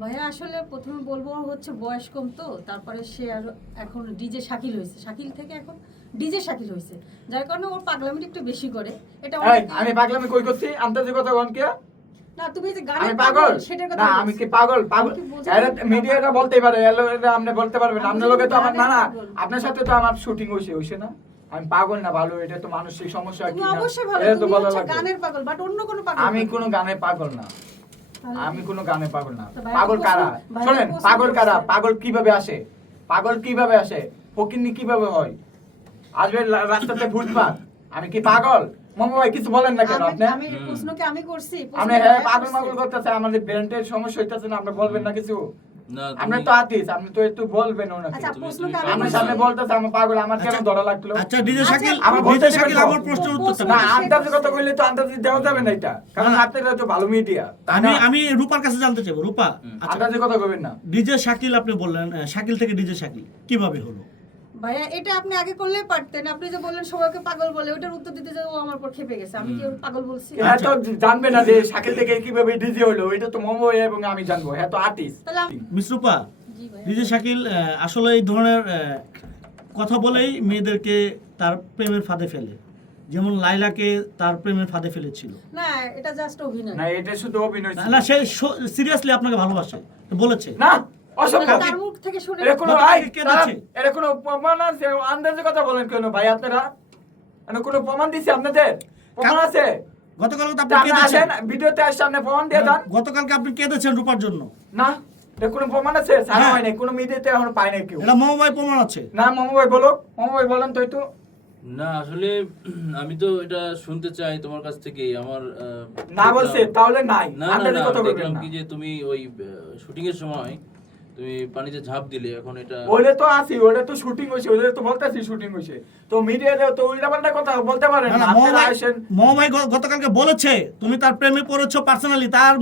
ভাইয়া আসলে প্রথমে বলব হচ্ছে বয়স কম তো তারপরে সে আর এখন ডিজে শাকিল হয়েছে। শাকিল থেকে এখন ডিজে শাকিল হয়েছে যার কারণে ওর পাগলামিটা একটু বেশি করে। এটা আমি পাগলামি কই করছি? আন্দাজে কথা বল কি? না তুমি যে গানের পাগল সেটার কথা না আমি কি পাগল? পাগল? মিডিয়াটা বলতেই পারে আপনি বলতে পারবেন আপনার লোকে তো আমার না না আপনার সাথে তো আমার শুটিং হইছে হইছে না? আমি পাগল না ভালো এটা তো মানসিক সমস্যা কি না? অবশ্যই ভালো এটা তো বলা গানের পাগল বাট অন্য কোনো পাগল আমি। কোনো গানে পাগল না। আমি কোনো গানে পাগল না। পাগল কারা? শোনেন পাগল কারা? পাগল কীভাবে আসে? পাগল কীভাবে আসে? ফকিন্নি কীভাবে হয়? আসবে রাস্তাতে ফুটপাত। আমি কি পাগল? মামা ভাই কিছু বলেন না কেন আমি- আপনি? আমি প্রশ্ন কি আমি করছি আপনি হ্যাঁ পাগল মাগল করতেছে আমাদের ব্রেন্টের সমস্যা হইতেছে না আপনি বলবেন না কিছু? আপনি তো আতিস আপনি তো একটু বলবেন ওনাকে। আচ্ছা তুমি- প্রশ্ন তুমি কি আমি আমার সামনে বলতেছে আমার পাগল আমার কেন আচ্ছা। ধরা লাগল? আচ্ছা ডিজে শাকিল আমার ডিজে শাকিল আমার প্রশ্ন- উত্তর না আন্দাজে কথা কইলে তো আন্দাজে দেওয়া যাবে না এটা। কারণ না। আপনারা তো ভালো মিডিয়া আমি আমি রূপার কাছে জানতে চাইব। রূপা আন্দাজে কথা কইবেন না। ডিজে শাকিল আপনি বললেন শাকিল থেকে ডিজে শাকিল কীভাবে হলো? ভাইয়া এটা আপনি আগে করলে পারতেন। আপনি যে বললেন সবাইকে পাগল বলে ওটার উত্তর দিতে যে ও আমার পর খেপে গেছে। আমি কি ওর পাগল বলছি? হ্যাঁ তো জানবে না যে শাকিল থেকে কীভাবে ডিজে হলো এটা তো মোমো এবং আমি জানব। হ্যাঁ তো আর্টিস্ট তাহলে আমি- মিস রূপা জি ডিজে শাকিল আসলে এই ধরনের কথা বলেই মেয়েদেরকে তার প্রেমের ফাঁদে ফেলে। যেমন লাইলাকে তার প্রেমের ফাঁদে ফেলেছিল। না এটা জাস্ট অভিনয়। না এটা শুধু অভিনয় না, সে সিরিয়াসলি আপনাকে ভালোবাসে বলেছে। না তার মুখ থেকে শুনে এটা কোনো কথা ভাই কে দিচ্ছে? এটা কোনো প্রমাণ আছে? আন্দাজে কথা বলেন কেন ভাই আপনারা? কোনো প্রমাণ দিছে আপনাদের? প্রমাণ আছে? গতকাল আপনি আপনি কেঁদেছেন ভিডিওতে আসছে আপনি প্রমাণ দিয়ে দেন গতকালকে আপনি কেঁদেছেন রূপার জন্য? না এটা কোনো প্রমাণ আছে? সারা হ্যাঁ। নাই কোনো মিডিয়াতে এখনও পায় নাই কেউ। এটা মহামায় প্রমাণ আছে। না মামু ভাই বলো মামু ভাই বলেন তো একটু। না আসলে আমি তো এটা শুনতে চাই তোমার কাছ থেকে আমার আহ, না বলছে তাহলে নাই। না না কথা বলবেন কি যে তুমি ওই শুটিং এর সময় তুমি পানিতে ঝাঁপ দিলে এখন এটা ওরে তো আছি ওরে তো শুটিং হইছে ওরে তো বলতাছি শুটিং হইছে। তো মিডিয়াতে তো উল্টাপাল্টা কথা বলতে পারেন না মহামায় গতকালকে বলেছে তুমি তার প্রেমে পড়েছো পার্সোনালি তার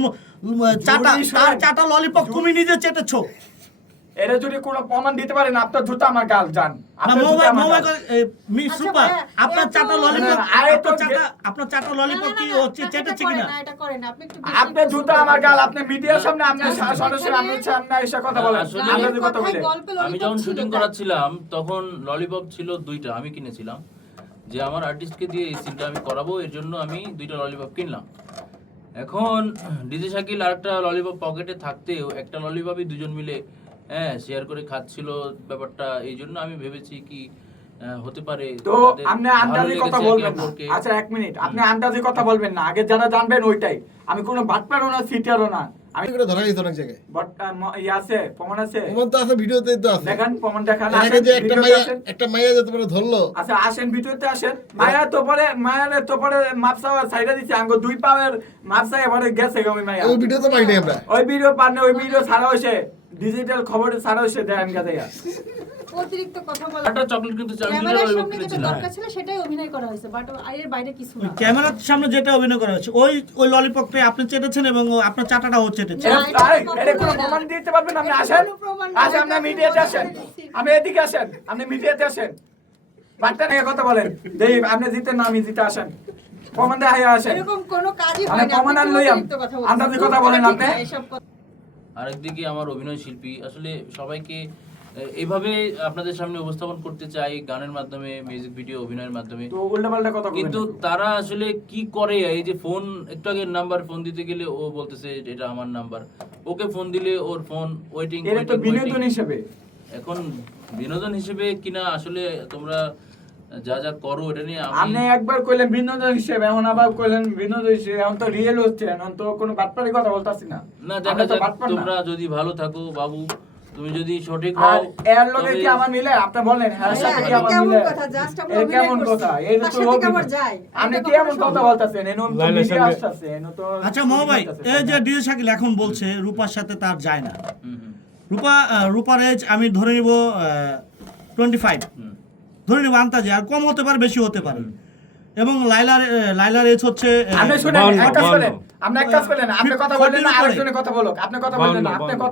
চাটা তার চাটা ললিপপ তুমি নিজে চেটেছো। এরা যদি কোনো প্রমাণ দিতে পারেন আপনার জুতা আমার গাল যান আচ্ছা আপনার চাটা ললিপপ আরে তো চাটা আপনার চাটা ললিপপ কি চেটেছে কিনা? আপনার জুতা আমার গাল আপনি মিডিয়ার সামনে আপনি সরাসরি আপনার সামনে এসে কথা বলেন। আসলে- আমরা গানের যে কথা কথায় আমি যখন শুটিং করাচ্ছিলাম তখন ললিপপ ছিল দুইটা আমি কিনেছিলাম। যে আমার আর্টিস্টকে দিয়ে এই সিনটা আমি করাবো এর জন্য আমি দুইটা ললিপপ কিনলাম। এখন ডিজে শাকিল আর একটা ললিপপ পকেটে থাকতেও একটা ললিপপই দুজন মিলে হ্যাঁ শেয়ার করে খাচ্ছিল ব্যাপারটা এই জন্য আমি ভেবেছি কি হতে পারে তো আপনি আন্দাজে কথা বলবেন না। আচ্ছা এক মিনিট। আপনি আন্দাজে কথা বলবেন না। আগে যারা জানবেন ওইটাই। আমি কোনো বাটপারও না সিটারও না। আমি করে ধরা গেছে অনেক জায়গায়। বাট আছে প্রমাণ আছে? প্রমাণ তো আছে ভিডিওতে তো আছে। দেখেন প্রমাণ দেখান। এর আসেন, যে একটা ভিডিওতে একটা মাইয়া যেতে পারে ধরলো। আচ্ছা আসেন ভিডিওতে আসেন। মায়া তো পরে মায়ের তো পরে মাপসা সাইডে দিছে। আঙ্গো দুই পাওয়ের মাপসা এবারে গেছে গমি মায়া। ওই ভিডিও তো পাই নাই আমরা। ওই ভিডিও পারনে ওই ভিডিও ছাড়া হয়েছে। ডিজিটাল খবরে ছাড়া হয়েছে দেখেন গেছে অতিরিক্ত কথা বলা একটা চকলেট কিন্তু ক্যামেরার সামনে যেটা দরকার ছিল সেটাই অভিনয় করা হয়েছে বাট এর বাইরে কিছু ওই না ক্যামেরার সামনে যেটা অভিনয় করা হয়েছে ওই ওই ললিপপটা আপনি চেটেছেন এবং ও আপনার চাটাটাও চেটেছে। এটা আরে, কখনো কোনো প্রমাণ দিতে পারবেন? আপনি আসেন। প্রমাণ আপনি মিডিয়াতে আসেন। আপনি এদিকে আসেন আপনি মিডিয়াতে আসেন। বার্তা নিয়ে কথা বলেন। দেই আপনি জিতে না আমি জিতে আসেন। প্রমাণ আসেন। এরকম কোনো কাজই মানে হয় না প্রমাণ আনলই কথা বলেন আপনি। আরেকদিকে আমার অভিনয় শিল্পী। আসলে সবাইকে আহ, এইভাবে আপনাদের সামনে উপস্থাপন করতে চাই গানের মাধ্যমে মিউজিক ভিডিও অভিনয়ের মাধ্যমে। তো উল্টাপাল্টা কথা কিন্তু তারা আসলে কি করে? এই যে ফোন একটু আগে নাম্বার ফোন দিতে গেলে ও বলতেছে এটা আমার নাম্বার ওকে ফোন দিলে ওর ফোন ওয়েটিং এটা তো বিনোদন হিসেবে। এখন বিনোদন হিসেবে কিনা আসলে তোমরা যা যা করো এটা নিয়ে আপনি একবার কইলেন বিনোদন হিসেবে এখন আবার কইলেন বিনোদন হিসেবে এখন তো রিয়েল হচ্ছে এখন তো কোনো বাটপারি কথা বলতাছি না। না দেখা যাক তোমরা যদি ভালো থাকো বাবু তুমি যদি সঠিক হও এর লগে কি আমার মিলে? আপনি বলেন হ্যাঁ সাথে কি আমার মিলে? কথা? কেমন কথা? তো কি? আপনি কেমন কখনো কথা বলতাছেন? এনো তো মিডিয়া সঙ্গে- এনো তো আচ্ছা মহা ভাই এই যে ডিজে শাকিল এখন বলছে রূপার সাথে তার যায় না। রূপা রূপার এজ আমি ধরে নিব টোয়েন্টি ফাইভ হুম। ধরে নেব আন্তাজে আর কম হতে পারে বেশি হতে পারে এবং লাইলার লাইলার এজ হচ্ছে আপনি শুনেন এক কাজ। করেন আপনি এক কাজ করেন আপনি কথা বলেন না। আরেকজনের কথা বলুক আপনি কথা বলেন না আপনি। কথা